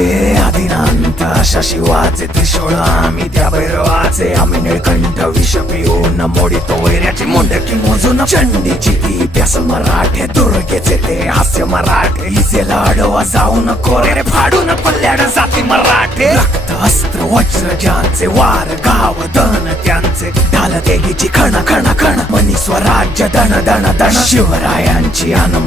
हे आदिनांत अशा शिवाचे त्रिशूळ आम्ही त्या भैरवाचे आम्ही निळकंठ विष पिऊन मोडितो वैऱ्याची मुंडकी मोजून चंडीची ती प्यास मराठे दुर्गेचे ते हास्य मराठे हिसेला अडवा जाऊन कोरे फाडून पल्ल्याड जाती मराठे रक्त अस्त्र वज्र ज्यांचे वार गाव दन त्यांचे ढाल देगीची खण खण खण मनी स्वराज्य दण दण दण शिवरायांची अन